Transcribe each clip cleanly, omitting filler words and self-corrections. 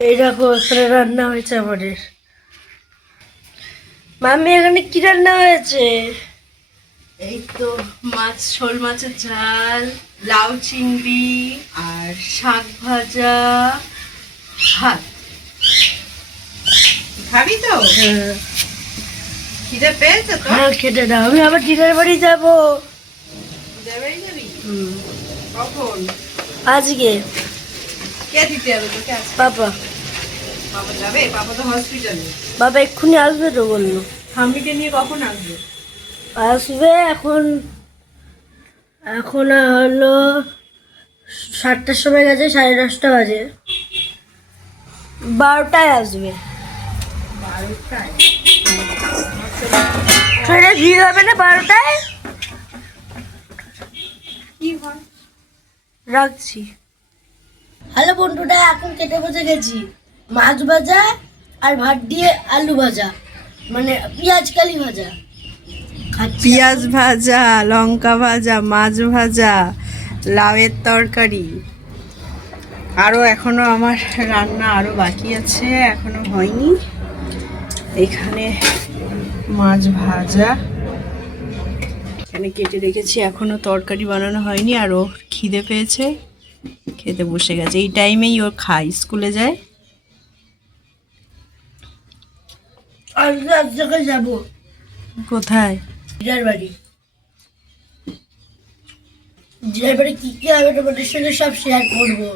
এই দেখো এখানে রান্না হয়েছে আমাদের। মাম্মি এখানে কি রান্না হয়েছে? এই তো মাছ, শোল মাছের ঝাল, লাউ চিংড়ি আর শাক ভাজা, ভাত। খাবি তো? হ্যাঁ খিদে পেয়েছে তো? হ্যাঁ খেতে দাও, আমি আবার দিদার বাড়ি যাবো। যাবেই যাবি? কখন? আজকে। কে দিতে যাবে তোকে আজকে? বাবা। বাবা যাবে? বাবা তো হসপিটালে। বাবা এক্ষুনি আসবে তো বললো। ঠাম্মিকে নিয়ে কখন আসবে? আসবে এখন। এখন হলো 7টার সময় গেছে, 10:30 বাজে। 12টায় আসবে। 12টায়? ট্রেনে ভিড় হবে না 12টায়? কি হয়? রাখছি। হ্যালো বন্ধুরা, এখন খেতে বসে গেছি। মাছ ভাজা আর ভাত দিয়ে আলু ভাজা, মানে পেঁয়াজ কালি ভাজা খাচ্ছি। পেঁয়াজ ভাজা, লঙ্কা ভাজা, মাছ ভাজা, লাউয়ের তরকারি। আরও এখনো আমার রান্না আরও বাকি আছে, এখনো হয়নি। এখানে মাছ ভাজা এখানে কেটে রেখেছি, এখনো তরকারি বানানো হয়নি। আর ও খিদে পেয়েছে, খেতে বসে গেছে। এই টাইমেই ও খায়, স্কুলে যায়। আজকে এক জায়গায় যাবো। কোথায়? দিদার বাড়ি। দিদার বাড়ি কি কি হবে তোমাদের সঙ্গে সব শেয়ার করবো।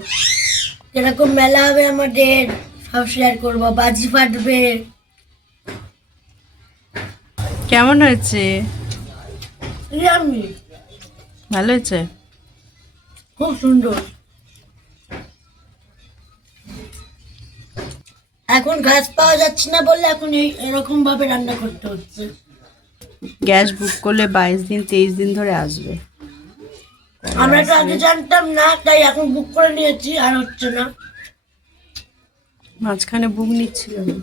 যেরকম মেলা হবে আমাদের, সব শেয়ার করবো। বাজি ফাটবে। কেমন হয়েছে? আমি ভালো হয়েছে? খুব সুন্দর। এখন ঘাস পাওয়া যাচ্ছে না বললে এখন এরকম ভাবে রান্না করতে হচ্ছে। গ্যাস বুক করলে 22 দিন 23 দিন ধরে আসবে। আমরা তো আগে জানতাম না, তাই এখন বুক করে নিয়েছি, আর হচ্ছে না। মাঝখানে বুক নিচ্ছিল না,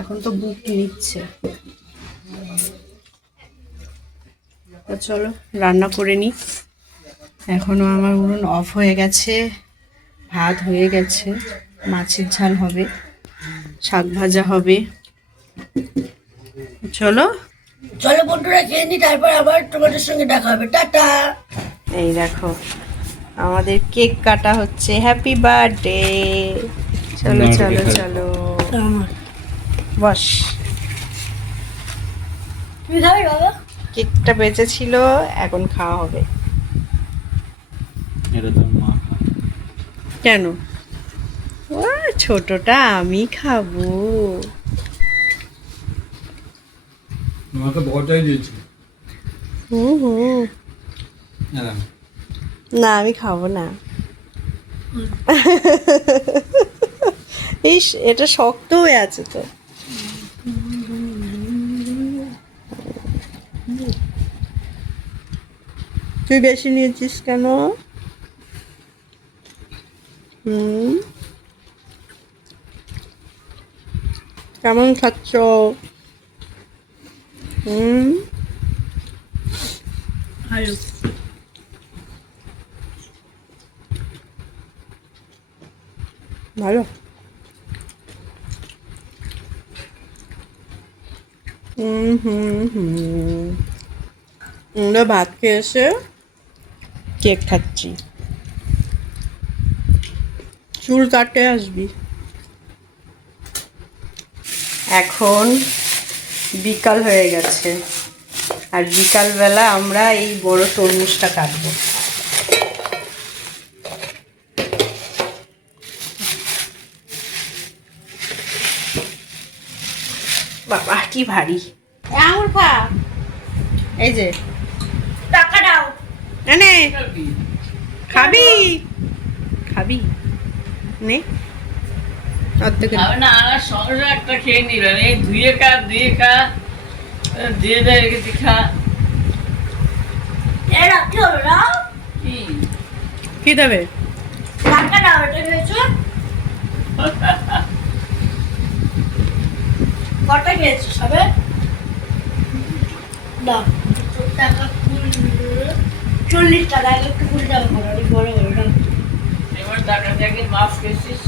এখন তো বুক নিচ্ছে। তো চলো রান্না করে নি। এখনো আমার উনুন অফ হয়ে গেছে, ভাত হয়ে গেছে, মাছের ঝাল হবে, শাক ভাজা হবে। চলো চলো বন্ধুরা খেয়ে নি, তারপর আবার তোমাদের সঙ্গে দেখা হবে। টাটা। এই দেখো আমাদের কেক কাটা হচ্ছে। Happy birthday. চলো চলো চলো বস। তুমি খাবে বাবা? কেকটা বেঁচে ছিল, এখন খাওয়া হবে। কেন? ও ছোটটা আমি খাবো। তোমাকে বড়টাই দিয়েছি। হুম হুম। না আমি খাবো না। ইস এটা শক্ত হয়ে আছে তো। তুই বেশি নিয়েছিস কেন? হুম, কেমন খাচ্ছ? হুম, ভালো। ভালো। হুম হুম হুম। আমরা ভাত খেয়ে এসে কেক খাচ্ছি। চুল কাটে আসবি। এখন বিকাল হয়ে গেছে, আর বিকালবেলা আমরা এই বড় তরমুজটা কাটবো। বাবা কি ভারী। আঙুর খা। এই যে টাকা দাও। নে খাবি খাবি নে অর্ধেক খাবে না, আর সঙ্গে একটা খেয়ে নিলেন। এই ধুয়ে খা দিয়ে দেয় রেখেছি খা। এ রাখতে হবে না। কি কি দেবে? টাকা দাও, এটা খেয়েছো? কটা খেয়েছো সবে? দাও। টাকা 40 টাকা, একটু 20 টাকা করো, অনেক বড় বড় দাও। এবার টাকা দিয়ে মাছ খেয়েছিস?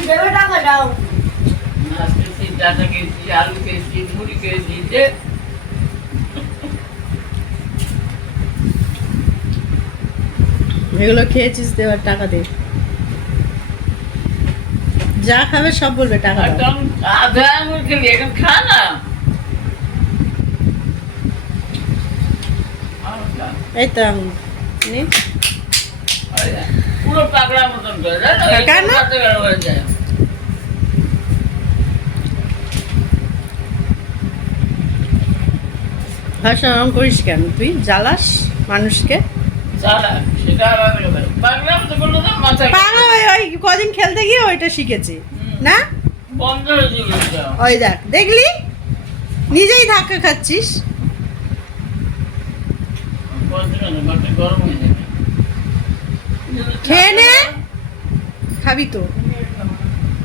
দেবে টাকা দাও। মাছ খেয়েছি, ডাটা খেয়েছি, আলু খেয়েছি, মুড়ি খেয়েছি, যে এগুলো খেয়েছিস দেওয়ার টাকা দে। যা খাবে সব বলবে টাকা দাও। একদম আধা আঙুল খেলি, এখন খা না। আর খা। এই তো আমি নে। ওই দেখ, পুরো পাগলার মতন করে, জানো? কেন? হাতে গেল হয়ে যায়। ভাষা ওরম করিস কেন? তুই জ্বালাস মানুষকে। চালা, সেটা আবার একেবারে। পাগলার মতো করলে তো মাথায় পাগলা ওই কদিন খেলতে গিয়ে ওইটা শিখেছি না। বন্ধ হয়ে যাবে ওটা। ওই দেখ, দেখলি নিজেই ধাক্কা খাচ্ছিস। বন্ধ হয়ে যাবে, মাথা গরম হয়ে যাবে। খেয়ে নে। খাবি তো,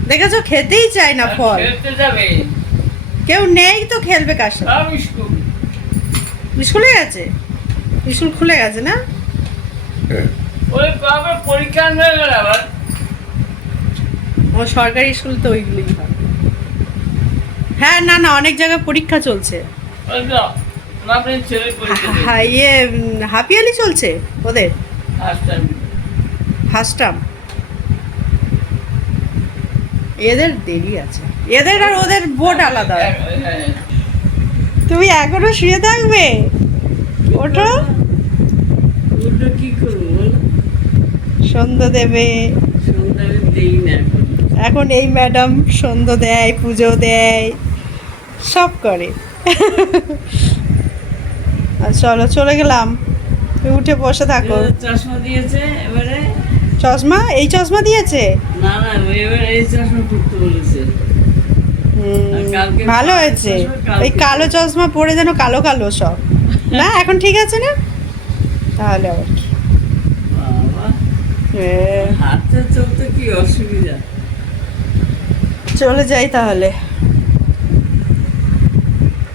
দেখেছো খেতেই চায় না ফল। খেলতে যাবে। কেউ নেই তো খেলবে কার সাথে? সব স্কুল। স্কুলে গেছে? স্কুল খুলে গেছে না? ওই কবে পরীক্ষা হয়ে গেল আবার। ও সরকারি স্কুল তো ওইগুলোই হয়। হ্যাঁ, না না, অনেক জায়গায় পরীক্ষা চলছে। ওই তো আপনার ছেলে পরীক্ষা দিয়েছে। হ্যাঁ, ইয়ে হাফ-ইয়ারলি চলছে ওদের, ফার্স্ট টাইম। First term. এদের দেরি আছে, এদের আর ওদের বোর্ড আলাদা। তুমি এখনো শুয়ে থাকবে? ওঠো, ওটা কি করবো বল? সন্ধ্যা দেবে। সন্ধ্যা আমি দেই না এখন। এখন এই ম্যাডাম সন্ধ্যা দেয়, পুজো দেয়, সব করে। আর চলো, চলে গেলাম। তুমি উঠে বসে থাকো। চশমা দিয়েছে এবারে। চশমা? এই চশমা দিয়েছে? না না, এবারে এই চশমা পড়তে বলেছে। আর কালকে ভালো হয়েছে। কালকে- ওই কালো চশমা পরে যেন কালো কালো সব। না এখন ঠিক আছে না? তাহলে আবার কি? বাবা, হ্যাঁ, হাঁটতে চলতে কি অসুবিধা। চলে যাই তাহলে।